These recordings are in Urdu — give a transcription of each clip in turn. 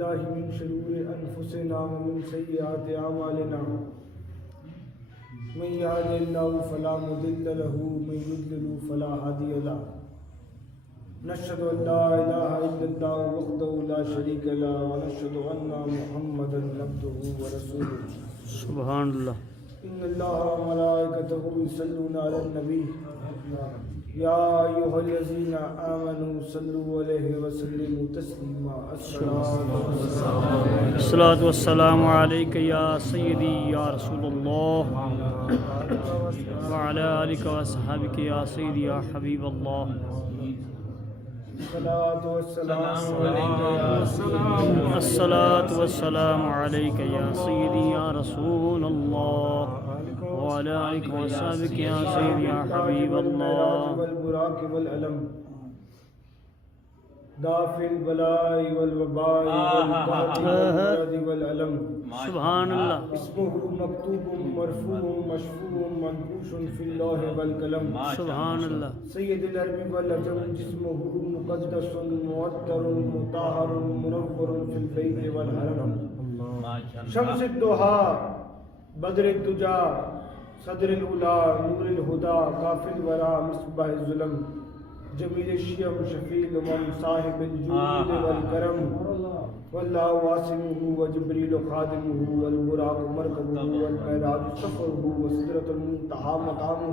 بالله من شرور أنفسنا ومن سيئات أعمالنا من يهده الله فلا مضل له ومن يضلل فلا هادي له نشهد أن لا إله إلا الله وحده لا شريك له ونشهد أن محمدا عبده ورسوله سبحان اللہ. إن الله وملائكته يصلون على النبي يا أيها الذين آمنوا صلوا عليه وسلموا تسليما. الصلاة والسلام عليك يا سيدي يا رسول الله وعلى آلك وصحبك يا سيدي يا حبيب الله. الصلاة والسلام عليك يا سيدي يا رسول الله وعلى آلك وصحبك يا سيدي يا حبيب الله. والبراق والألم دافع البلاء والوباء والقهر والألم سبحان اللہ. اسمه مكتوب مرفوع مشفوع منقوش في اللوح والقلم. سبحان اللہ. سید العرب والعجم جسمه مقدس معطر مطهر منور في البيت والحرم. شمس الضحى بدر الدجى صدر الأولى نور الهدى كافي الورى مصباح الظلم جمیل الشیم شفیع الامم صاحب الجود والکرم واللہ واسمہ وجبریل خادمہ والبراق مرکبہ والمعراج سفرہ وسدرۃ المنتہی مقامہ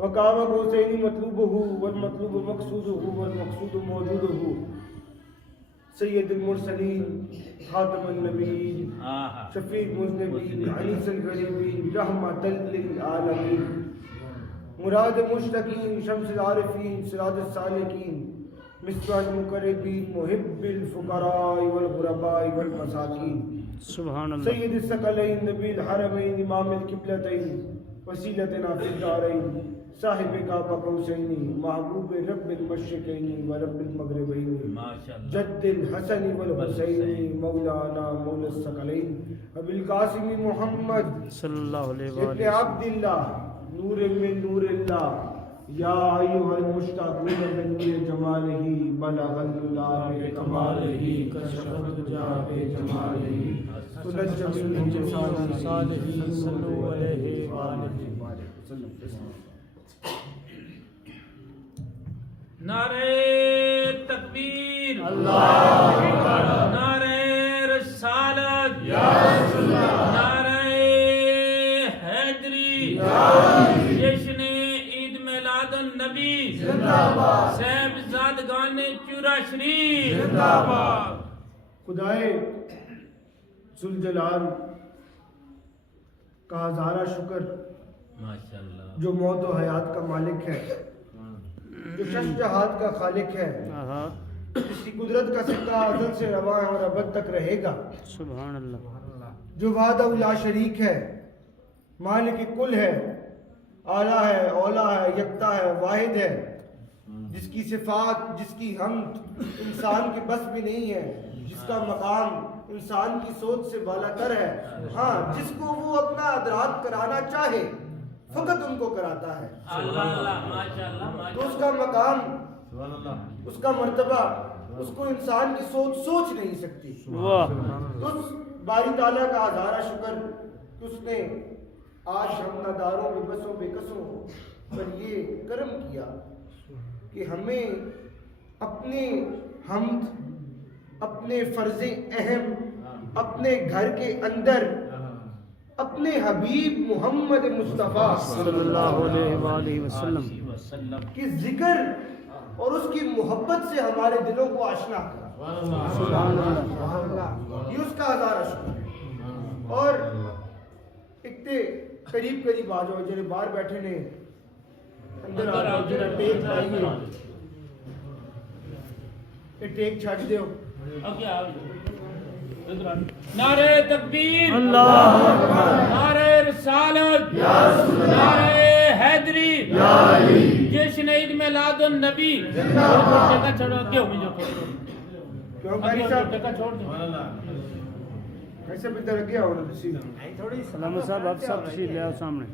وقام قوسین مطلوبہ والمطلوب مقصودہ والمقصود موجودہ سید المرسلین خاتم النبیین شفیع المذنبین انیس الغریبین رحمۃ للعالمین مراد مشتقین شمس العارفین سراج السالکین مصباح المقربین محب الفقراء والغرباء والمساکین. سبحان اللہ. سید الثقلین نبی الحرمین امام القبلتین وسیلتنا فی الدارین صاحب کعبہ قوسین محبوب رب المشرقین ورب المغربین جد الحسن والحسین مولانا مولا الثقلین ابی القاسم محمد صلی اللہ علیہ ابن وآلہ. عبداللہ نور من نور اللہ یا ایھا المشتاقون من نور جمالہ بلغ اللہ بکمالہ کشف الدجى بجمالہ تنجم من جسال صالحین صلوا علیہ وآلہ وسلم. نعرہ تکبیر اللہ اکبر. نعرہ رسالت یا رسول اللہ. نعرہ حیدری جشن عید میلاد النبی زندہ باد. صاحبزادگان چورا شریف زندہ باد. خدائے ذوالجلال کا ہزارہ شکر ماشاءاللہ جو موت و حیات کا مالک ہے جو شش جہات کا خالق ہے آہا. جس کی قدرت کا سکہ ازل سے رواں ہے اور ابد تک رہے گا سبحان اللہ. جو وحدہ لا شریک ہے مالک کل ہے اعلیٰ ہے اولا ہے یکتا ہے واحد ہے جس کی صفات جس کی حمد انسان کے بس میں نہیں ہے جس کا مقام انسان کی سوچ سے بالا تر ہے. ہاں جس کو وہ اپنا ادراک کرانا چاہے فقط ان کو کراتا ہے. اللہ ماشاءاللہ تو اس کا مقام اس کا مرتبہ اس کو انسان کی سوچ نہیں سکتی. واہ. تو اس باری تعالیٰ کا ہزارہ شکر کہ اس نے آج ہم نداروں میں بسوں بے کسوں پر یہ کرم کیا کہ ہمیں اپنے حمد اپنے فرض اہم اپنے گھر کے اندر اپنے حبیب محمد مصطفیٰ صلی اللہ علیہ وآلہ وسلم کی ذکر اور اس کی محبت سے ہمارے دلوں کو آشنا کرا. سبحان اللہ. یہ اس کا ہزارہ شکر ہے. اور اکتے قریب قریب آ جاؤ جنہیں باہر بیٹھے نے اندر آ جاؤ جنہیں ٹیک چاہیے یہ ٹیک چھاڑ دیو. نعرہ تکبیر اللہ اکبر. نعرہ رسالت یا رسول اللہ. نعرہ حیدری یا علی. جشن عید میلاد النبی. زندہ باد. جگہ چھوڑو کیوں مجھے کیوں قاری صاحب جگہ چھوڑ دو. ایسے بھی در گیا ہونا سیدھا سلامت صاحب آپ سب تشریف لے آؤ سامنے.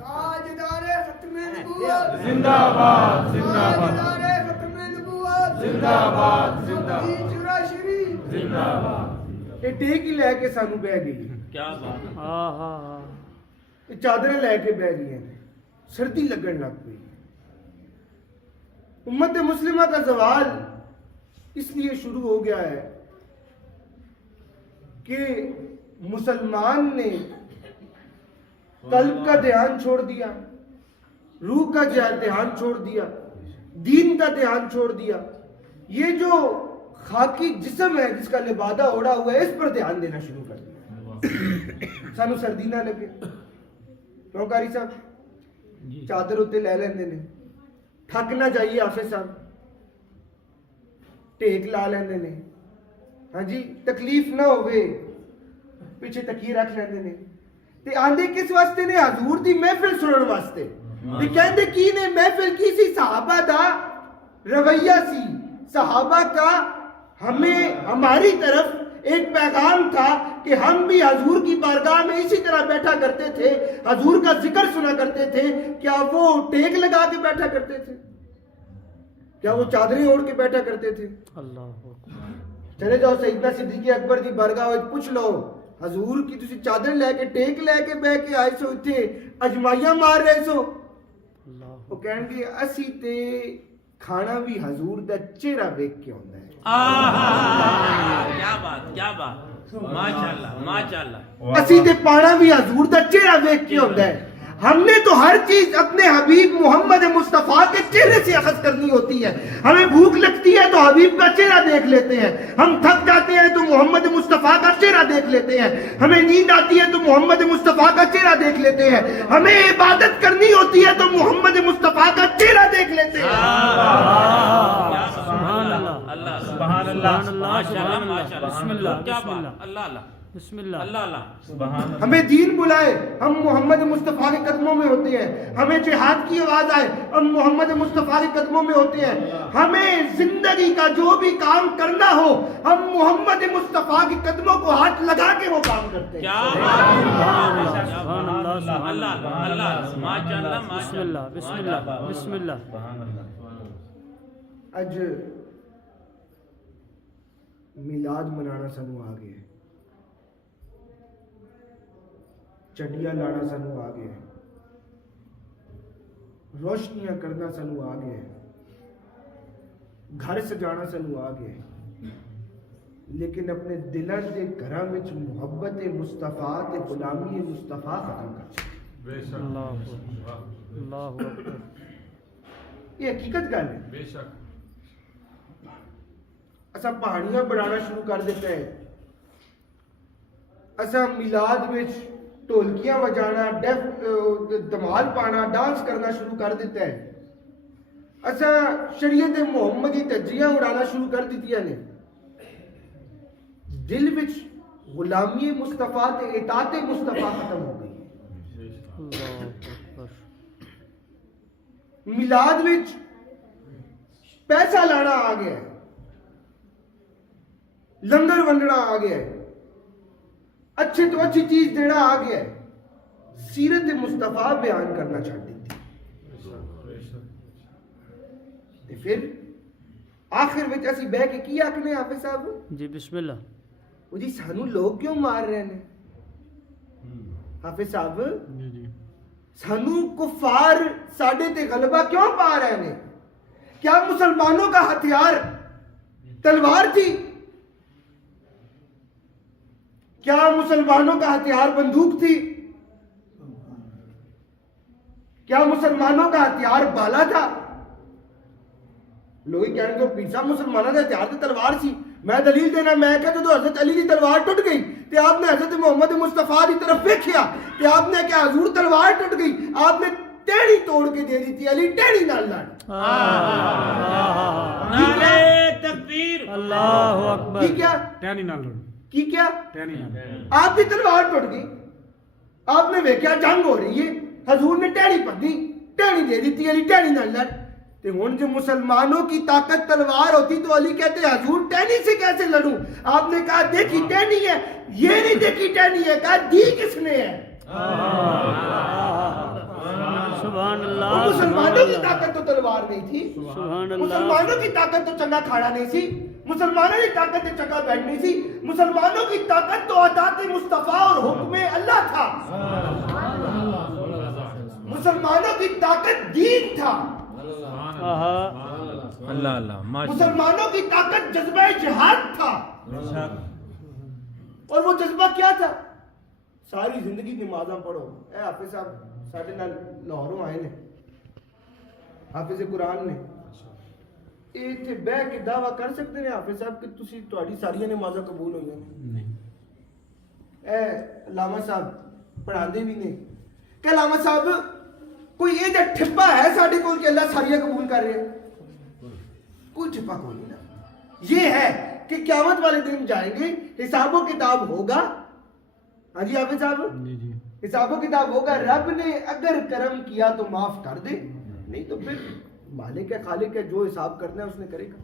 تاجدار ختم نبوت زندہ باد. زندہ باد. تاجدار ختم نبوت زندہ باد. زندہ چورا شریف ਇਹ ਟੇਕ ਹੀ ਲੈ ਕੇ ਸਾਨੂੰ ਬਹਿ ਗਈ ਹੈ। کیا بات ہے ہاں ہاں ہاں ਇਹ ਚਾਦਰਾਂ ਲੈ ਕੇ ਬਹਿ ਗਈਆਂ ਨੇ ਸਰਦੀ ਲੱਗਣ ਲੱਗ ਪਈ امت مسلمہ کا زوال اس لیے شروع ہو گیا ہے کہ مسلمان نے قلب کا دھیان چھوڑ دیا روح کا دھیان چھوڑ دیا دین کا دھیان چھوڑ دیا یہ جو خاکی جسم ہے جس کا لبادہ اوڑا ہوا ہے اس پر دھیان دینا شروع کر دیا سانو سردی نہ لگے کیوں قاری صاحب چادر اتنے لے لیندے نے تھک نہ جائیے حافظ صاحب ٹیک لا لیندے نے ہاں جی تکلیف نہ ہوئے پیچھے تکیے رکھ لیندے نے تے آندے کس واسطے نے حضور دی محفل سنن واسطے تے کہندے کی نے محفل کی سی صحابہ دا رویہ سی صحابہ کا ہمیں ہماری طرف ایک پیغام تھا کہ ہم بھی حضور کی بارگاہ میں اسی طرح بیٹھا کرتے تھے حضور کا ذکر سنا کرتے تھے کیا وہ ٹیک لگا کے بیٹھا کرتے تھے کیا وہ چادریں اوڑھ کے بیٹھا کرتے تھے اللہ اکبر چلے جاؤ سیدنا صدیق اکبر دی بارگاہ وچ پوچھ لو حضور کی تسی چادر لے کے ٹیک لے کے بیٹھ کے آئے سو اتنے اجمائیاں مار رہے سو اللہ وہ کہن گے اسی تے کھانا بھی حضور دا چہرہ دیکھ کے ہوندا ہے کیا بات کیا بات ماشاءاللہ ماشاءاللہ اسی تے پانا بھی حضور دا چہرہ دیکھ کے ہوندا ہے ہم نے تو ہر چیز اپنے حبیب محمد مصطفیٰ کے چہرے سے اخذ کرنی ہوتی ہے ہمیں بھوک لگتی ہے تو حبیب کا چہرہ دیکھ لیتے ہیں ہم تھک جاتے ہیں تو محمد مصطفیٰ کا چہرہ دیکھ لیتے ہیں ہمیں نیند آتی ہے تو محمد مصطفیٰ کا چہرہ دیکھ لیتے ہیں ہمیں عبادت کرنی ہوتی ہے تو محمد مصطفیٰ کا چہرہ دیکھ لیتے ہیں سبحان اللہ اللہ سبحان اللہ ماشاءاللہ سبحان اللہ ماشاءاللہ بسم اللہ کیا بسم بات اللہ اللہ اللہ بسم اللہ اللہ اللہ ہمیں دین بلائے ہم محمد مصطفیٰ کے قدموں میں ہوتے ہیں ہمیں جہاد کی آواز آئے ہم محمد مصطفیٰ کے قدموں میں ہوتے ہیں ہمیں زندگی کا جو بھی کام کرنا ہو ہم محمد مصطفیٰ کے قدموں کو ہاتھ لگا کے وہ کام کرتے ہیں کیا سبحان اللہ سبحان اللہ اللہ ماشاءاللہ بسم اللہ بسم اللہ بسم اللہ اج میلاد منانا سانو آ گیا چڈیاں لانا سانو آ گیا روشنیاں کرنا سانو آ گیا گھر سجانا سانو آ گیا لیکن اپنے دلاں دے گھراں وچ محبت مصطفیٰ تے غلامی مصطفیٰ ختم کر چکے اللہ اکبر اللہ اکبر یہ حقیقت گل ہے اساں پہاڑیاں بنانا شروع کر دیتے ہیں اساں میلاد وچ ٹولکیاں بجانا دمال پانا ڈانس کرنا شروع کر دیتا ہے اساں شریعت محمدی تجریاں اڑانا شروع کر دیتیاں نے دل وچ غلامی مصطفیٰ تے اطاعت مصطفیٰ ختم ہو گئی ہے اللہ اکبر میلاد وچ پیسہ لانا آ گیا ہے لنگر ونڈنا آ گیا ہے اچھے تو اچھی چیز دینا آ گیا ہے سیرت مصطفیٰ بیان کرنا چھوڑ دیتی تے پھر آخر وچ اسی بہ کے کی آکھنے حافظ صاحب جی بسم اللہ وہ جی سانو لوگ کیوں مار رہے ہیں حافظ صاحب جی جی سانو کفار ساڈے تے غلبہ کیوں پا رہے ہیں کیا مسلمانوں کا ہتھیار تلوار تھی کیا مسلمانوں کا ہتھیار بندوق تھی کیا مسلمانوں کا ہتھیار بالا تھا لوگ کہنے کہ پیسا مسلمانوں کا ہتھیار تو تلوار سی میں دلیل دینا میں کہتا تو حضرت علی کی تلوار ٹوٹ گئی تے آپ نے حضرت محمد مصطفیٰ کی طرف دیکھا تے آپ نے کہا حضور تلوار ٹوٹ گئی آپ نے ٹیڑھی توڑ کے دے دی تھی علی ٹیڑھی نہ لڑ نعرہ تکبیر اللہ اکبر کی کیا ٹہنی نہ لڑ کی کیا ٹہنی نہ لڑ آپ کی تلوار ٹوٹ گئی آپ نے دیکھا جنگ ہو رہی ہے حضور نے ٹیڑھی پڑھی ٹیڑھی دے دی تھی علی ٹیڑھی نہ لڑ تے ہن جو مسلمانوں کی طاقت تلوار ہوتی تو علی کہتے حضور ٹہنی سے کیسے لڑوں آپ نے کہا دیکھی ٹہنی ہے یہ نہیں دیکھی ٹہنی ہے کہا دی کس نے ہے سبحان اللہ مسلمانوں کی طاقت تو تلوار نہیں تھی سبحان اللہ مسلمانوں کی طاقت تو چنگا کھانا نہیں سی مسلمانوں کی طاقت چکا بیٹھنی سی. مسلمانوں کی طاقت تو اطاعت مصطفیٰ اور حکم اللہ تھا. مسلمانوں کی طاقت دین تھا. اللہ اللہ مسلمانوں کی طاقت جذبہ جہاد تھا. اور وہ جذبہ کیا تھا؟ ساری زندگی نمازاں پڑھو. اے حافظ صاحب ساڈے نال لاہوروں آئے نے, حافظ قرآن نے, ایتھے بہ کے دعویٰ کر سکتے ہیں حافظ صاحب کہ تسی تہاڈی ساری نمازاں قبول ہوئی ہیں؟ اے علامہ صاحب پڑھاندے بھی نے کہ علامہ صاحب کوئی یہ جا ٹھپا ہے ساڈے کول کہ اللہ ساریاں قبول کر رہے ہیں؟ کوئی ٹھپا کوئی نہیں نا. یہ ہے کہ قیامت والے دن جائیں گے, حساب و کتاب ہوگا. ہاں جی حافظ صاحب, حساب و کتاب ہوگا. رب نے اگر کرم کیا تو معاف کر دے, نہیں تو پھر مالک ہے خالق ہے, جو حساب کرنا ہے اس نے کرے گا.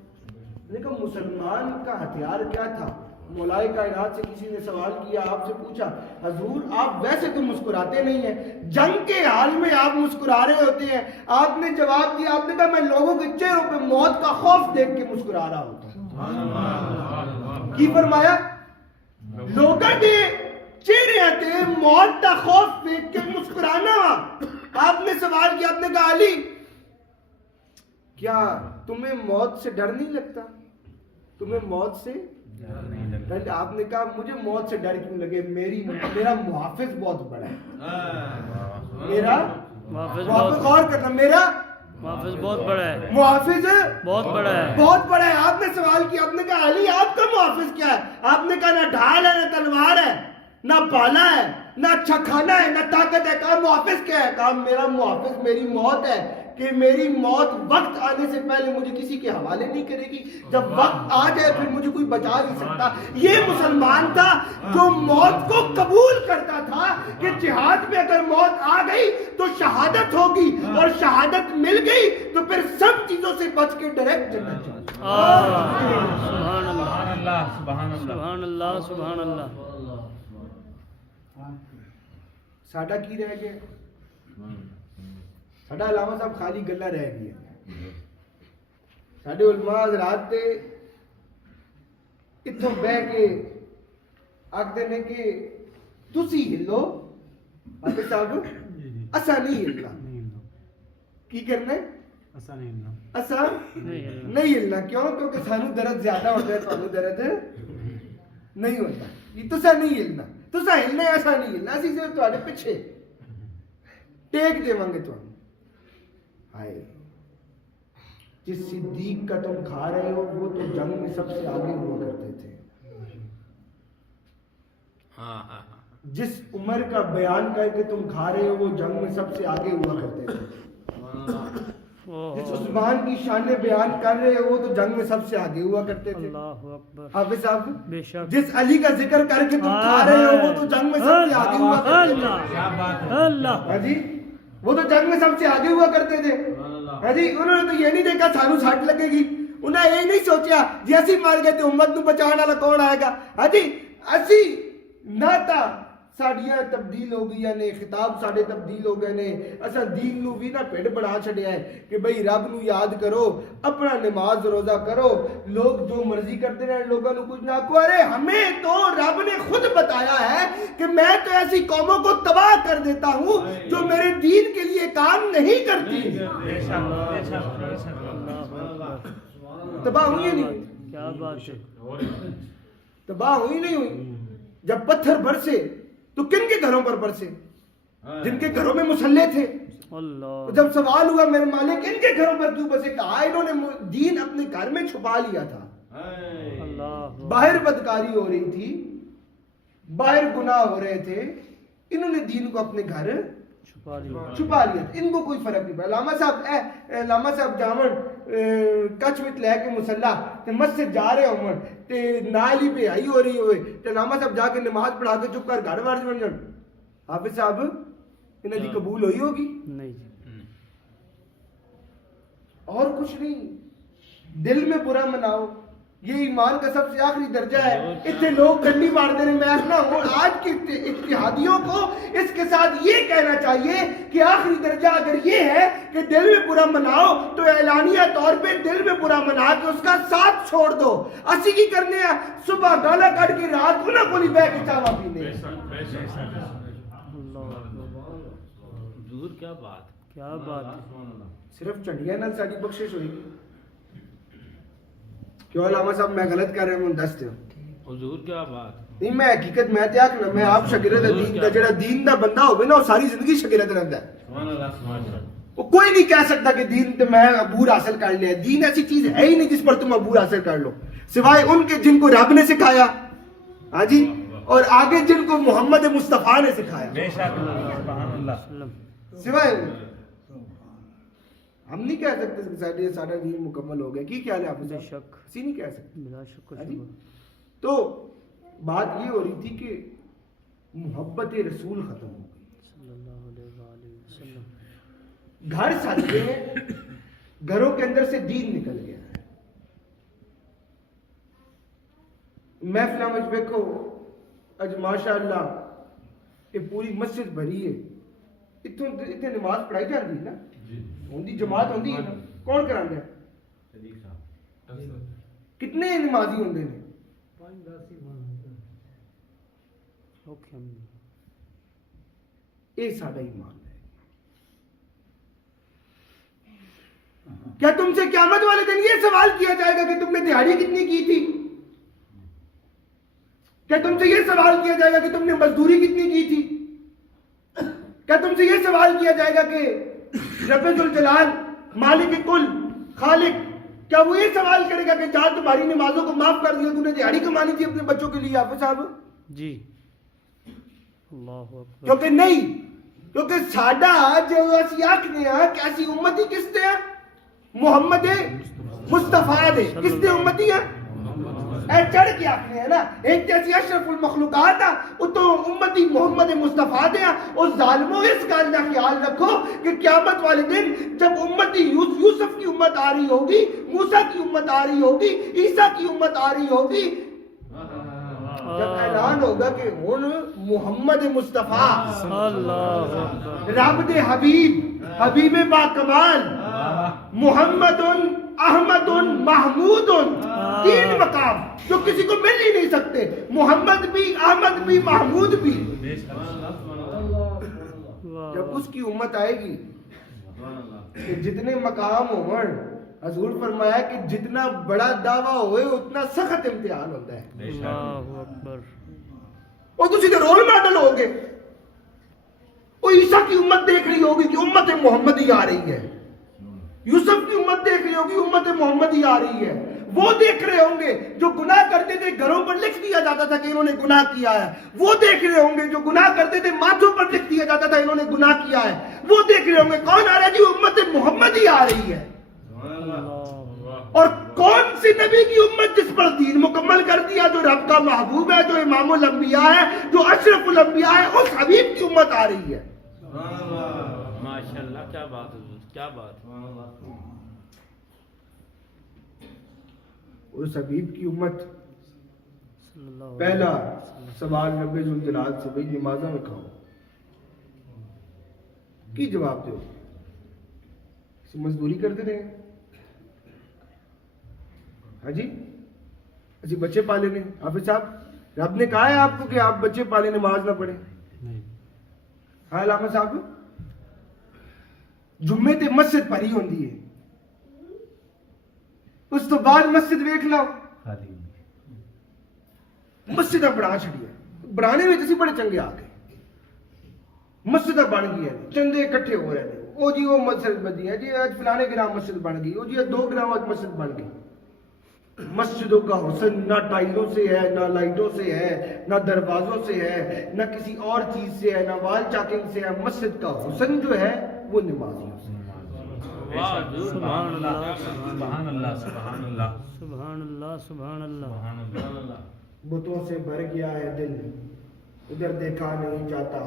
لیکن مسلمان کا ہتھیار کیا تھا؟ مولائے کائنات سے کسی نے سوال کیا, آپ سے پوچھا حضور آپ ویسے تو مسکراتے نہیں ہیں, جنگ کے حال میں آپ مسکرا رہے ہوتے ہیں. آپ نے جواب دیا, آپ نے کہا میں لوگوں کے چہروں پہ موت کا خوف دیکھ کے مسکرا رہا ہوتا ہوں. کی فرمایا؟ لوگوں کے چہرے تے موت کا خوف دیکھ کے مسکرانا. آپ نے سوال کیا, آپ نے کہا علی کیا تمہیں موت سے ڈر نہیں لگتا؟ تمہیں موت سے ڈر؟ آپ نے کہا مجھے موت سے ڈر کیوں لگے, میرا محافظ بہت بڑا ہے. میرا محافظ, غور کرنا, میرا محافظ بہت بڑا ہے. محافظ بہت بڑا ہے, بہت بڑا ہے. آپ نے سوال کیا, آپ نے کہا علی آپ کا محافظ کیا ہے؟ آپ نے کہا نہ ڈھال ہے, نہ تلوار ہے, نہ پالا ہے, نہ اچھا کھانا ہے, نہ طاقت ہے. کہا محافظ کیا ہے؟ کہا میرا محافظ میری موت ہے, کہ میری موت وقت آنے سے پہلے مجھے کسی کے حوالے نہیں کرے گی. جب وقت آ جائے پھر مجھے کوئی بچا نہیں سکتا. یہ مسلمان تھا جو موت کو قبول کرتا تھا کہ جہاد میں اگر موت آ گئی تو شہادت ہوگی, اور شہادت مل گئی تو پھر سب چیزوں سے بچ کے ڈائریکٹ جنت چلے. سبحان اللہ سبحان اللہ سبحان اللہ. ساڈا کی رہ گیا؟ ساڈا علامہ صاحب خالی گلا رہ گیا. ساڈے علماء حضرات تے اتھوں بہ کے آکھدے نے کہ تسی ہلو, حافظ صاحب اسا نہیں ہلنا. کی کرنا ہے؟ اسا نہیں ہلنا. کیوں؟ کیونکہ سانو درد زیادہ ہوتا ہے, تانوں درد نہیں ہوتا. یہ تسا نہیں ہلنا, تسا ہلنا, ایسا نہیں ہلنا. اسی سے تواڈے پیچھے ٹیک دیواں گے تانوں. ہائے جس صدیق کا تم کھا رہے ہو وہ تو جنگ میں سب سے آگے ہوا کرتے تھے. جس عمر کا بیان کر کے تم کھا رہے ہو وہ جنگ میں سب سے آگے ہوا کرتے تھے. جس عثمان کی شان بیان کر رہے ہو وہ تو جنگ میں سب سے آگے ہوا کرتے تھے. حافظ صاحب جس علی کا ذکر کر کے تم کھا رہے ہو وہ تو جنگ میں سب سے آگے ہوا کرتے تھے. جی وہ تو جنگ میں سب سے آگے ہوا کرتے تھے. جی انہوں نے تو یہ نہیں دیکھا سانو سٹ لگے گی, انہیں یہ نہیں سوچیا جی اسی مار گئے تو امت نو بچانے والا کون آئے گا. ہاں جی اسی نہ تا ساڈیاں تبدیل ہو گئی نے, خطاب ساڈے تبدیل ہو گئے نے. اساں دین نو بھی نہ پھڑ بنا چھڑیا ہے کہ بھئی رب نو یاد کرو, اپنا نماز روزہ کرو, لوگ جو مرضی کرتے رہے, لوگوں نو کچھ نہ کہو. ارے ہمیں تو رب نے خود بتایا ہے کہ میں تو ایسی قوموں کو تباہ کر دیتا ہوں جو میرے دین کے لیے کام نہیں کرتی. تباہ ہوئی نہیں, کیا بات ہے, تباہ ہوئی نہیں ہوئی. جب پتھر برسے تو کن کے گھروں پر برسے؟ جن کے گھروں میں مسلح تھے. جب سوال ہوا میرے مالک ان کے گھروں پر کیوں بسے؟ کہا انہوں نے دین اپنے گھر میں چھپا لیا تھا. باہر بدکاری ہو رہی تھی, باہر گناہ ہو رہے تھے, انہوں نے دین کو اپنے گھر چھپا لیا تھا. ان کو کوئی فرق نہیں پڑا. علامہ صاحب جامن کچھ وچ لے کے مسلح تے مسجد جا رہے ہون تے نال ہی بھائی ہو رہی ہوئے تے علامہ صاحب جا کے نماز پڑھا کے چپ کر گھر وڑ جان. حافظ صاحب انہاں دی قبول ہوئی ہوگی؟ نہیں. اور کچھ نہیں, دل میں برا مناؤ, یہ ایمان کا سب سے آخری درجہ ہے. اتنے لوگ ڈنڈی مار دے رہے. میں اپنا ہوں آج کے اتحادیوں کو اس کے ساتھ یہ کہنا چاہیے کہ آخری درجہ اگر یہ ہے کہ دل میں برا مناؤ تو اعلانیہ طور پہ دل میں برا منا کے اس کا ساتھ چھوڑ دو. اسی کی کرنے ہیں صبح گالا کٹ کے رات کو نہ کوئی بہ کے چاوا پینے. حضور کیا بات کیا بات ہے. صرف چنڈیا نال ساری بخشش ہوئی گی. کیوں علامہ صاحب میں غلط کر رہا ہوں دس دو. حضور کیا بات. نہیں میں حقیقت میں تے آکھنا میں آپ شاگرد دین دا جڑا دین دا بندہ ہوے نا وہ ساری زندگی شاگرد رہندا ہے. سبحان اللہ سبحان اللہ. وہ کوئی نہیں کہہ سکتا کہ دین تے میں عبور حاصل کر لیا. دین ایسی چیز ہے ہی نہیں جس پر تم عبور حاصل کر لو سوائے ان کے جن کو رب نے سکھایا. ہاں جی. اور آگے جن کو محمد مصطفیٰ نے سکھایا. بے شک سبحان اللہ. سوائے ہم نہیں کہہ سکتے کہ سارا دین مکمل ہو گیا. کی خیال ہے آپ بے کا؟ شک اسی نہیں کہہ سکتے. بلا شک و ہاں جی؟ شبہ. تو بات یہ ہو رہی تھی کہ محبت رسول ختم ہو گئی. صلی اللہ علیہ وآلہ وسلم. گھر سجتے ہیں گھروں کے اندر سے دین نکل گیا ہے. محفلوں میں دیکھو اج ماشاء اللہ یہ پوری مسجد بھری ہے. اتنے نماز پڑھائی جاتی ہے نا. ہوندی جماعت ہوندی ہے نا. کون کراندے ہیں؟ کتنے نمازی ہوندے نے؟ اوکے. یہ سارا ایمان ہے. کیا تم سے قیامت والے دن یہ سوال کیا جائے گا کہ تم نے دیہاڑی کتنی کی تھی؟ کیا تم سے یہ سوال کیا جائے گا کہ تم نے مزدوری کتنی کی تھی؟ کیا تم سے یہ سوال کیا جائے گا کہ رب ذوالجلال مالک کل خالق کیا وہ یہ سوال کرے گا کہ جہاں تمہاری نمازوں کو معاف کر دیا تم نے دیہاڑی کمانی تھی اپنے بچوں کے لیے حافظ صاحب؟ جی. اللہ اکبر. کیونکہ نہیں. کیونکہ ساڈا جو اسی آکھنے ہیں کہ ایسی امتی کس تے ہیں؟ محمد مصطفیٰ دے. کس تے امتی ہیں؟ اے چڑھ کے آکھنے ہیں نا. ایک جیسی اشرف المخلوقات ہے تو امتی محمد مصطفیٰ دے. اور ظالموں اس گل کا خیال رکھو کہ قیامت والے دن جب امتی یوسف کی امت آ رہی ہوگی, موسیٰ کی امت آ رہی ہوگی, عیسیٰ کی امت آ رہی ہوگی, جب اعلان ہوگا کہ ہن محمد مصطفیٰ اللہ اکبر. رب دے حبیب حبیب با کمال محمد احمد محمود تین مقام جو کسی کو مل ہی نہیں سکتے. محمد بھی, احمد بھی, محمود بھی. جب اس کی امت آئے گی کہ جتنے مقام ہوں, حضور فرمایا کہ جتنا بڑا دعویٰ ہوئے اتنا سخت امتحان ہوتا ہے. اللہ اکبر. اور تو سیدھے رول ماڈل ہوگے. وہ عیسیٰ کی امت دیکھ رہی ہوگی کہ امت محمدی آ رہی ہے. یوسف کی امت دیکھ رہی ہوگی امت محمدی آ رہی ہے. وہ دیکھ رہے ہوں گے جو گناہ کرتے تھے گھروں پر لکھ دیا جاتا تھا کہ انہوں نے گناہ کیا ہے. وہ دیکھ رہے ہوں گے جو گناہ کرتے تھے ماتھوں پر لکھ دیا جاتا تھا انہوں نے گناہ کیا ہے. وہ دیکھ رہے ہوں گے کون آ رہا ہے جی امت محمدی آ رہی ہے. اور کون سی نبی کی امت جس پر دین مکمل کر دیا, جو رب کا محبوب ہے, جو امام الانبیاء ہے, جو اشرف الانبیاء ہے, اس حبیب کی امت آ رہی ہے. ماشاءاللہ کیا بات حضور کیا بات. اس حبیب کی امت. صلی اللہ علیہ پہلا سوال رب ذوالجلال سے بھئی نمازوں میں کھاؤ کی جواب دو. مزدوری کرتے رہے ہاں جی, اسی بچے پالے نے. حافظ صاحب رب نے کہا ہے آپ کو کہ آپ بچے پالے نماز نہ پڑھیں؟ ہاں علامہ صاحب, جمعے تے مسجد بھری ہوندی ہے, اس تو بعد مسجد ویکھ لو مسجد بڑا چھڑی ہے. بڑھانے میں تسی بڑے چنگے آ گئے. مسجد بن گئی ہے, چندے اکٹھے ہو رہے ہیں. او جی وہ مسجد بنی ہے جی, آج فلانے گرام مسجد بن گئی, او جی 2 گرام آج مسجد بن گئی. مسجدوں کا حسن نہ ٹائلوں سے ہے, نہ لائٹوں سے ہے, نہ دروازوں سے ہے, نہ کسی اور چیز سے ہے, نہ وال چاکنگ سے ہے. مسجد کا حسن جو ہے وہ نمازیوں سے. سبحان اللہ سبحان اللہ سبحان اللہ سبحان اللہ سبحان اللہ. بتوں سے بھر گیا ہے دل, ادھر دیکھا نہیں جاتا.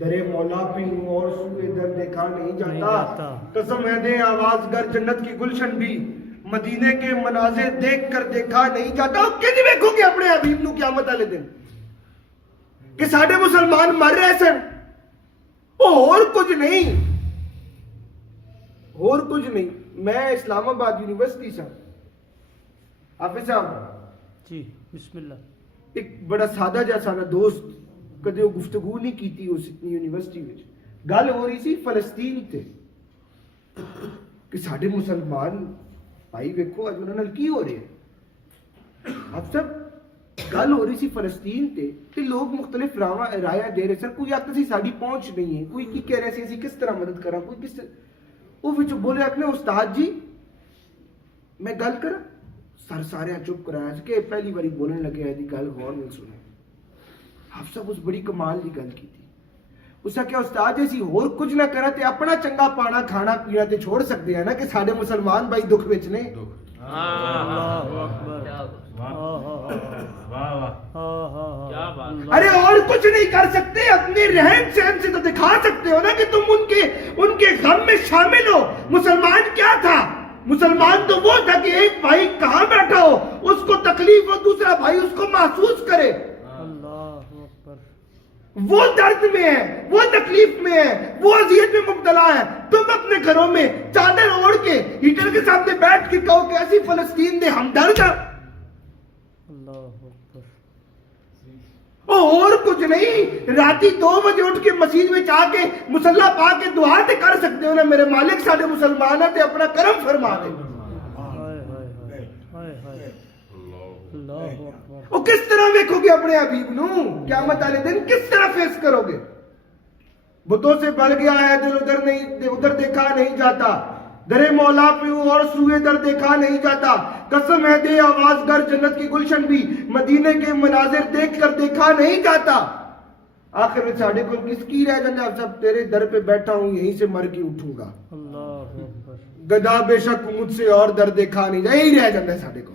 درے مولا پہ ہوں اور سو ادھر دیکھا نہیں جاتا. قسم ہے دے آواز گر جنت کی گلشن بھی, مدینے کے مناظر دیکھ کر دیکھا نہیں جاتا. کہ نہیں ویکھو گے اپنے حبیب نو قیامت والے دن کہ ساڈے مسلمان مر رہے سن, اور کچھ نہیں, اور کچھ نہیں. میں اسلام آباد یونیورسٹی سے حافظ صاحب جی بسم اللہ. ایک بڑا سادہ جا سارا دوست, کدے وہ گفتگو نہیں کیتی اس اتنی یونیورسٹی میں. گل ہو رہی سی فلسطین تے کہ ساڈے مسلمان بھائی ویکھو اج انہاں نال کی ہو رہا ہے. اب سب گل ہو رہی سی فلسطین تے لوگ مختلف رائے دے رہے سن. کوئی آخر سی ساڈی پہنچ نہیں ہے, کوئی کی کہہ رہے سی اسی کس طرح مدد کراں, کوئی کس طرح. وہ وچ بولے اپنے استاد جی میں گل کراں. سارے چپ کرایا کہ پہلی باری بولن لگے ہے دی گل غور نال سنے. آپ سب اس بڑی کمال دی گل کی تھی. اس نے کہا استاد جی ہور کچھ نہ کرا تے اپنا چنگا پانا کھانا پینا تے چھوڑ سکتے ہیں نا کہ ساڈے مسلمان بھائی دکھ وچ نے. ارے اور کچھ نہیں کر سکتے, اپنے رہن سہن سے تو دکھا سکتے ہو نا کہ تم ان کے غم میں شامل ہو. مسلمان کیا تھا؟ مسلمان تو وہ تھا کہ ایک بھائی کہاں بیٹھا ہو, اس کو تکلیف ہو, دوسرا بھائی اس کو محسوس کرے. وہ درد میں ہے, وہ تکلیف میں ہے, وہ اذیت میں مبتلا ہے. تم اپنے گھروں میں چادر اوڑھ کے ہیٹر کے سامنے بیٹھ کے کہو کہ ایسی فلسطین دے ہمدرد ہیں. اور کچھ نہیں. راتی 2 بجے اٹھ کے مسجد میں آ کے مصلی پا کے دعا تے کر سکتے ہو نا میرے مالک ساڈے مسلمان تے اپنا کرم فرما دے. وہ کس طرح دیکھو گے اپنے حبیب نو قیامت والے دن, کس طرح فیس کرو گے؟ بتوں سے بڑھ گیا ہے دل, ادھر دیکھا نہیں جاتا. در مولا پہ اور سوئے در دیکھا نہیں جاتا. قسم ہے دے آواز گر جنت کی گلشن بھی مدینے کے مناظر دیکھ کر دیکھا نہیں جاتا. آخر میں ساڑھے کو کس کی رہ جانا, اب سب تیرے در پہ بیٹھا ہوں یہیں سے مر کے اٹھوں گا. گدا بے شک مجھ سے اور در دیکھا نہیں جائے, یہی رہ جاتا ہے ساڑھے کو.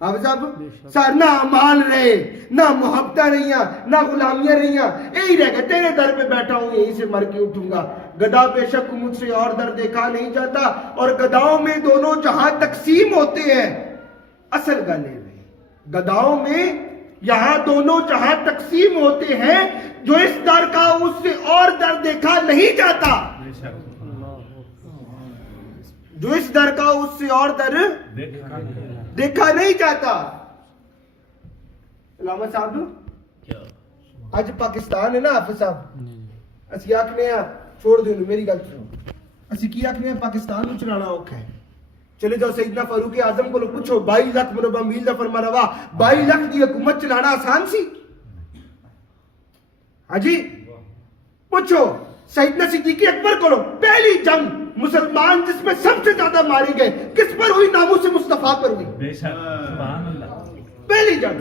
اب سب نہ امال رہے, نہ محبتہ رہیاں, نہ غلامیاں رہیاں, یہی رہ گئے تیرے در پہ بیٹھا ہوں یہیں سے مر کے اٹھوں گا. گدا بے شک مجھ سے اور در دیکھا نہیں جاتا. اور گداؤں میں دونوں جہاں تقسیم ہوتے ہیں. اصل گل ہے گداؤں میں یہاں دونوں جہاں تقسیم ہوتے ہیں. جو اس در کا اس سے اور در دیکھا نہیں جاتا, جو اس در کا اس سے اور در دیکھا نہیں جاتا. علامہ صاحب آج پاکستان ہے نا حافظ صاحب, اسی آکھنے ہیں چھوڑ دیں میری گل سنو, اسی کی آکھنے ہیں پاکستان نو چلانا اوکھا ہے. چلے جاؤ سیدنا فاروق اعظم کو پوچھو 22 لاکھ مربع میل دا فرما روا 22 لاکھ دی حکومت چلانا آسان سی؟ ہاں جی پوچھو. سیدنا صدیق اکبر کو پہلی جنگ مسلمان جس میں سب سے زیادہ مارے گئے کس پر ہوئی؟ ناموس مصطفیٰ پر ہوئی. پہلی جنگ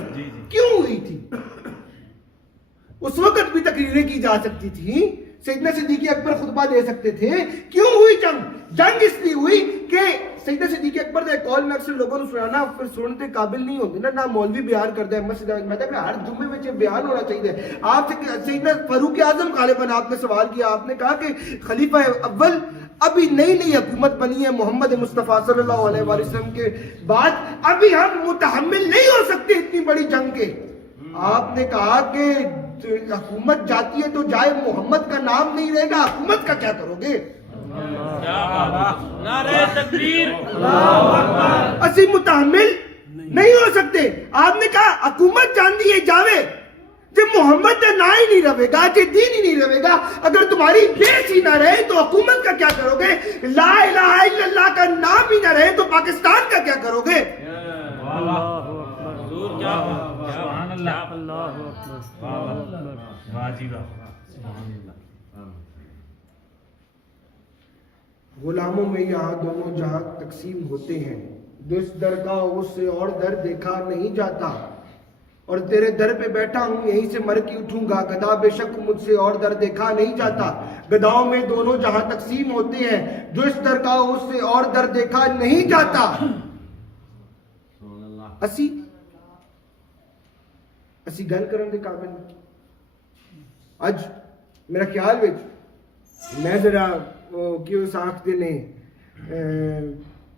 کیوں ہوئی تھی؟ اس وقت بھی تقریریں کی جا سکتی تھی, سیدنا صدیق اکبر خطبہ دے سکتے تھے. کیوں ہوئی جنگ؟ جنگ اس لیے ہوئی کہ سیدنا صدیق اکبر دے قول میں اکثر لوگوں نے سنانا پھر سنتے قابل نہیں ہوتے نا, نہ مولوی بیان کرتا ہے مسجد میں کہ ہر جمعے میں بیان ہونا چاہیے. آپ سے سیدنا فاروق اعظم غالباً آپ نے سوال کیا, آپ نے کہا کہ خلیفہ اول ابھی نئی حکومت بنی ہے محمد مصطفیٰ صلی اللہ علیہ وسلم کے بعد, ابھی ہم متحمل نہیں ہو سکتے اتنی بڑی جنگ کے. آپ نے کہا کہ حکومت جاتی ہے تو جائے, محمد کا نام نہیں رہے گا, حکومت کا کیا کرو گے؟ نعرہ تکبیر, اسی متحمل نہیں ہو سکتے. آپ نے کہا حکومت جاندی ہے جاوے, جب محمد کا نام ہی نہیں رہے گا, جب دین ہی نہیں رہے گا, اگر تمہاری بیس ہی نہ رہے تو حکومت کا کیا کرو گے؟ لا الہ الا اللہ کا نام ہی نہ رہے تو پاکستان کا کیا کرو گے؟ غلاموں میں یہاں دونوں جہاں تقسیم ہوتے ہیں. جس در کا اس سے اور در دیکھا نہیں جاتا. اور تیرے در پہ بیٹھا ہوں یہیں سے مر کے اٹھوں گا. گدا بے شک مجھ سے اور در دیکھا نہیں جاتا. گداؤں میں دونوں جہاں تقسیم ہوتے ہیں. جو اس در کا اس سے اور در دیکھا نہیں جاتا. اسی گل کرن دے قابل. اج میرا خیال وچ میں ذرا کیوں ساکھتے نے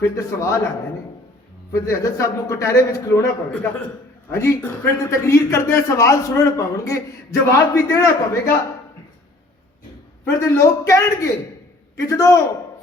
ਫਿਰ ਤੇ ਸਵਾਲ ਆਉਂਦੇ ਨੇ ਫਿਰ ਤੇ ਹਜ਼ਰਤ ਸਾਹਿਬ ਨੂੰ ਕਟਾਰੇ ਵਿੱਚ ਖਲੋਣਾ ਪਵੇਗਾ ਹਾਂਜੀ ਫਿਰ ਤੇ ਤਕਰੀਰ ਕਰਦੇ ਆ ਸਵਾਲ ਸੁਣਨ ਪਵਣਗੇ ਜਵਾਬ ਵੀ ਦੇਣਾ ਪਵੇਗਾ ਫਿਰ ਤੇ ਲੋਕ ਕਹਿਣਗੇ ਕਿ ਜਦੋਂ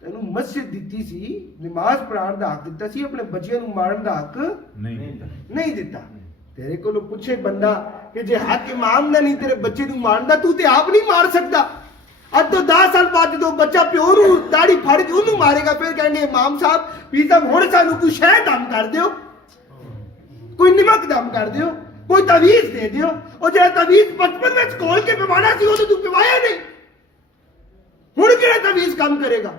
ਤੈਨੂੰ ਮਸਜਿਦ ਦਿੱਤੀ ਸੀ ਨਮਾਜ਼ ਪੜਾਉਣ ਦਾ ਹੱਕ ਦਿੱਤਾ ਸੀ ਆਪਣੇ ਬੱਚਿਆਂ ਨੂੰ ਮਾਰਨ ਦਾ ਹੱਕ ਨਹੀਂ ਦਿੱਤਾ ਤੇਰੇ ਕੋਲੋਂ ਪੁੱਛੇ ਬੰਦਾ ਕਿ ਜੇ ਹੱਕ ਇਮਾਮ ਦਾ ਨਹੀਂ ਤੇਰੇ ਬੱਚੇ ਨੂੰ ਮਾਰਨ ਦਾ ਤੂੰ ਤੇ ਆਪ ਨਹੀਂ ਮਾਰ ਸਕਦਾ ਅੱਜ ਤੋਂ 10 ਸਾਲ ਬਾਅਦ ਜਦੋਂ ਬੱਚਾ ਪਿਓ ਨੂੰ ਦਾੜੀ ਫੜ ਕੇ ਉਹਨੂੰ ਮਾਰੇਗਾ ਫਿਰ ਕਹਿੰਦੇ ਇਮਾਮ ਸਾਹਿਬ ਵੀ ਤਾਂ ਹੁਣ ਸਾਨੂੰ ਕੋਈ ਸ਼ਹਿ ਦਮ ਕਰ ਦਿਓ ਕੋਈ ਨਿਮਕ ਦਮ ਕਰ ਦਿਓ ਕੋਈ ਤਵੀਜ਼ ਦੇ ਦਿਓ ਉਹ ਜਿਹੜਾ ਤਵੀਜ਼ ਬਚਪਨ ਵਿੱਚ ਖੋਲ ਕੇ ਪਵਾਣਾ ਸੀ ਉਹ ਤੂੰ ਪਵਾਇਆ ਨਹੀਂ ਹੁਣ ਕਿਹੜਾ ਤਵੀਜ਼ ਕੰਮ ਕਰੇਗਾ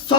100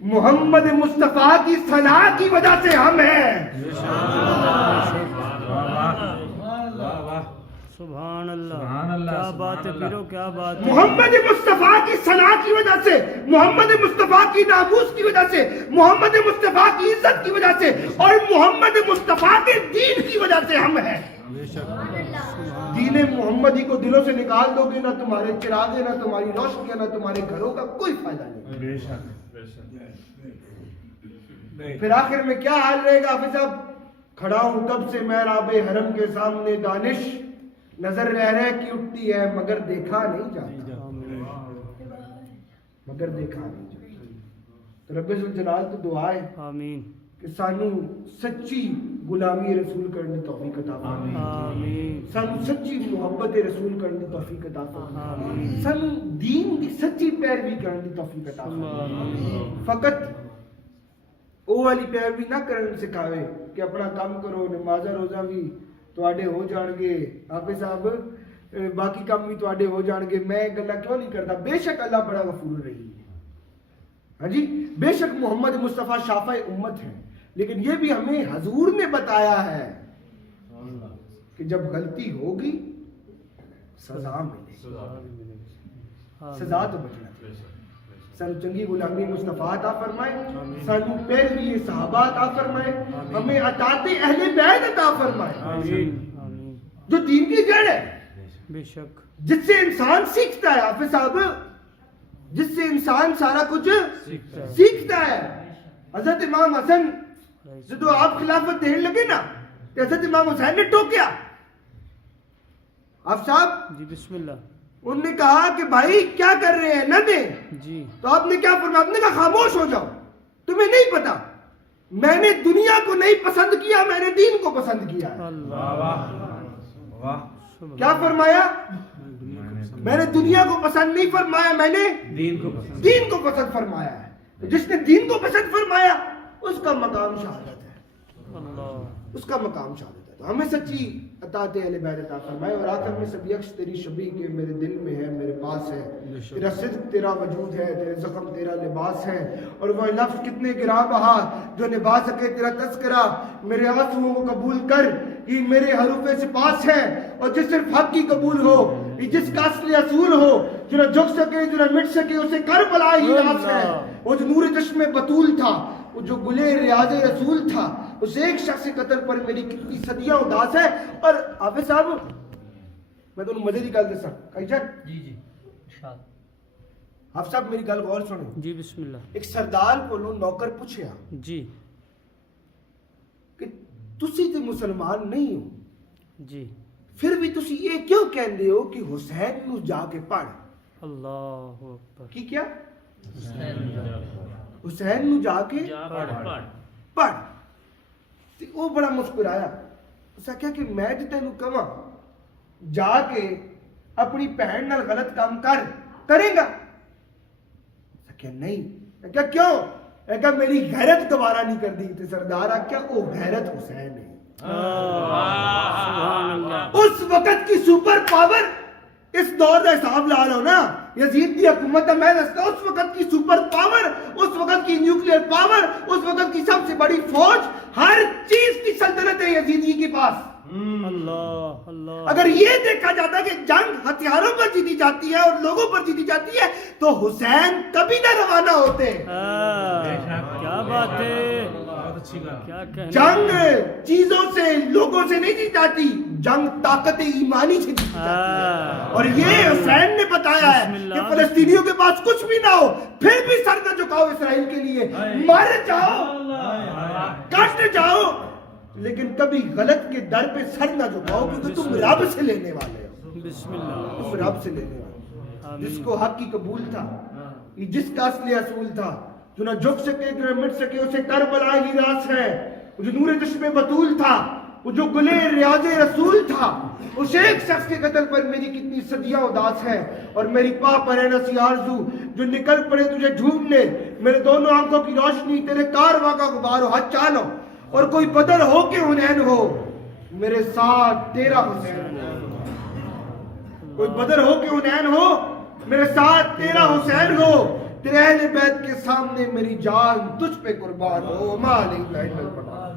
محمد مصطفیٰ کی ثنا کی وجہ سے ہم ہیں. سبحان اللہ، کیا بات ہے پیرو، کیا بات ہے. محمد مصطفیٰ کی ثنا کی وجہ سے، محمد مصطفیٰ کی ناموس کی وجہ سے، محمد مصطفیٰ کی عزت کی وجہ سے اور محمد مصطفیٰ کے دین کی وجہ سے ہم ہیں. دین محمدی کو دلوں سے نکال دو گے، نہ تمہارے چراغیں، نہ تمہاری روشنیاں، نہ تمہارے گھروں کا کوئی فائدہ نہیں. پھر آخر میں کیا حال رہے گا حافظ صاحب؟ کھڑا ہوں کب سے محراب حرم کے سامنے دانش، نظر رہ رہ کی اٹھتی ہے مگر دیکھا نہیں جاتا، مگر دیکھا نہیں جاتا. تو رب ذوالجلال تو دعا ہے آمین کہ سانو سچی غلامی رسول کرنے دی توفیق عطا فرمائے. آمین سانو سچی محبت رسول کرنے دی توفیق عطا فرمائے. آمین. سانو دین دی سچی پیروی کرنے دی توفیق عطا فرمائے. فقط وہ والی پیروی نہ کرنے سکھاوے کہ اپنا کام کرو، نماز روزہ بھی تواڈے ہو جان گے، حافظ صاحب باقی کام بھی تواڈے ہو جان گے، میں گلا کیوں نہیں کرتا. بے شک اللہ بڑا غفور رحیم ہے. ہاں جی، بے شک محمد مصطفیٰ شافع امت ہے، لیکن یہ بھی ہمیں حضور نے بتایا ہے کہ جب غلطی ہوگی سزا ملے. سزا تو بچنا چاہیے. سانو چنگی غلامی مصطفیٰ عطا فرمائے، سانو پیروی صحابہ عطا فرمائے، ہمیں اطاعت اہل بیت عطا فرمائے آمین آمین. جو دین کی جڑ ہے، بے شک جس سے انسان سیکھتا ہے. حافظ صاحب جس سے انسان سارا کچھ سیکھتا ہے. حضرت امام حسن جب آپ خلافت دینے لگے نا تو حضرت امام حسین نے ٹوکیا. آپ صاحب جی بسم اللہ. انہوں نے کہا کہ بھائی کیا کر رہے ہیں، نہ دیں. جی تو آپ نے کیا فرمایا؟ آپ نے کہا خاموش ہو جاؤ، تمہیں نہیں پتا، میں نے دنیا کو نہیں پسند کیا، میں نے دین کو پسند کیا ہے. اللہ کیا فرمایا؟ میں نے دنیا کو پسند نہیں فرمایا، میں نے دین کو پسند فرمایا ہے. جس نے دین کو پسند فرمایا اس کا مقام شہادت ہے، اللہ. اس کا مقام شہادت ہے. تو ہمیں سچی اطاعت اہل بیت عطا فرمائے. اور آخر میں سب یکش تیری شبیہ کے میرے دل میں ہے، میرے پاس ہے. تیرا صدق تیرا وجود ہے، تیرے زخم تیرا لباس ہے. اور وہ لفظ کتنے گراں بہا جو نبھا سکے تیرا تذکرہ. میرے آنسوؤں کو قبول کر، یہ میرے حروف سپاس ہے. اور جس صرف حق کی قبول ہو، یہ جس کا اصل اصول ہو، جو نہ جھک سکے جو نہ مٹ سکے، اسے کربلا ہی راس ہے. وہ جو نور چشم بطول تھا، وہ جو گلے ریاض رسول تھا، اس ایک شخص قتل پر میری کتنی صدیاں اداس ہے. اور حافظ صاحب میں تو مزے کی گل دساں کئی جان. جی حافظ صاحب میری گل غور سنو. جی بسم اللہ. ایک سردار کو نوکر پوچھیا جی کہ تسی تے مسلمان نہیں ہو، جی پھر بھی تسی یہ کیوں کہندے ہو کہ حسین نو جا کے پڑھ؟ اللہ اکبر. کی کیا؟ حسین نو جا کے پڑھ. تے وہ بڑا مسکرایا. اسا کیا کہ میں تے تینوں کہاں جا کے اپنی بہن نال غلط کام کرے گا؟ اسا کیا نہیں. میں کیا کیوں؟ میں کہا میری غیرت دوبارہ نہیں کر دی. تے سردار کیا وہ غیرت حسین ہے. سبحان اللہ. اس وقت کی سپر پاور اس دور کا حساب لا رہا ہو نا، یزید کی حکومت ہے. میں دستا اس وقت کی سپر پاور، اس وقت کی نیوکلیئر پاور، اس وقت کی سب سے بڑی فوج، ہر چیز کی سلطنت ہے یزیدی کے پاس. اللہ اللہ. اگر یہ دیکھا جاتا کہ جنگ ہتھیاروں پر جیتی جاتی ہے اور لوگوں پر جیتی جاتی ہے تو حسین کبھی نہ روانہ ہوتے. کیا بات ہے، کیا کہنا. جنگ چیزوں سے لوگوں سے نہیں جیتی جاتی، جنگ طاقت ایمانی سے جیتی جاتی ہے. اور یہ حسین نے بتایا ہے کہ فلسطینیوں کے پاس کچھ بھی نہ ہو پھر بھی سر نہ جھکاؤ اسرائیل کے لیے. مر جاؤ، کٹ جاؤ، لیکن کبھی غلط کے در پہ سر نہ جھکاؤ، کیونکہ تم رب سے لینے والے ہو. بسم اللہ. تم رب سے لینے والے ہو. جس کو حق کی قبول تھا، یہ جس کا اصلی اصول تھا، جو نہ جھک سکے جو نہ مٹ سکے، اسے کربلا ہی راس ہے. وہ جو نور چشم بطول تھا، وہ جو گلے ریاض رسول تھا، اس ایک شخص کے قتل پر میری کتنی صدیاں اداس ہے. اور میری پا پر ہے نسی آرزو جو نکل پڑے تجھے ڈھونڈنے. میرے دونوں آنکھوں کی روشنی تیرے کارواں کا غبار ہو. ہاتھ چالو اور کوئی بدر ہو کے حنین ہو، میرے ساتھ تیرا حسین ہو. کوئی بدر ہو کے حنین ہو، میرے ساتھ تیرا حسین ہو. تیرے اہل بیت کے سامنے میری جان تجھ پہ قربان ہو. ما علیہ البلاغ.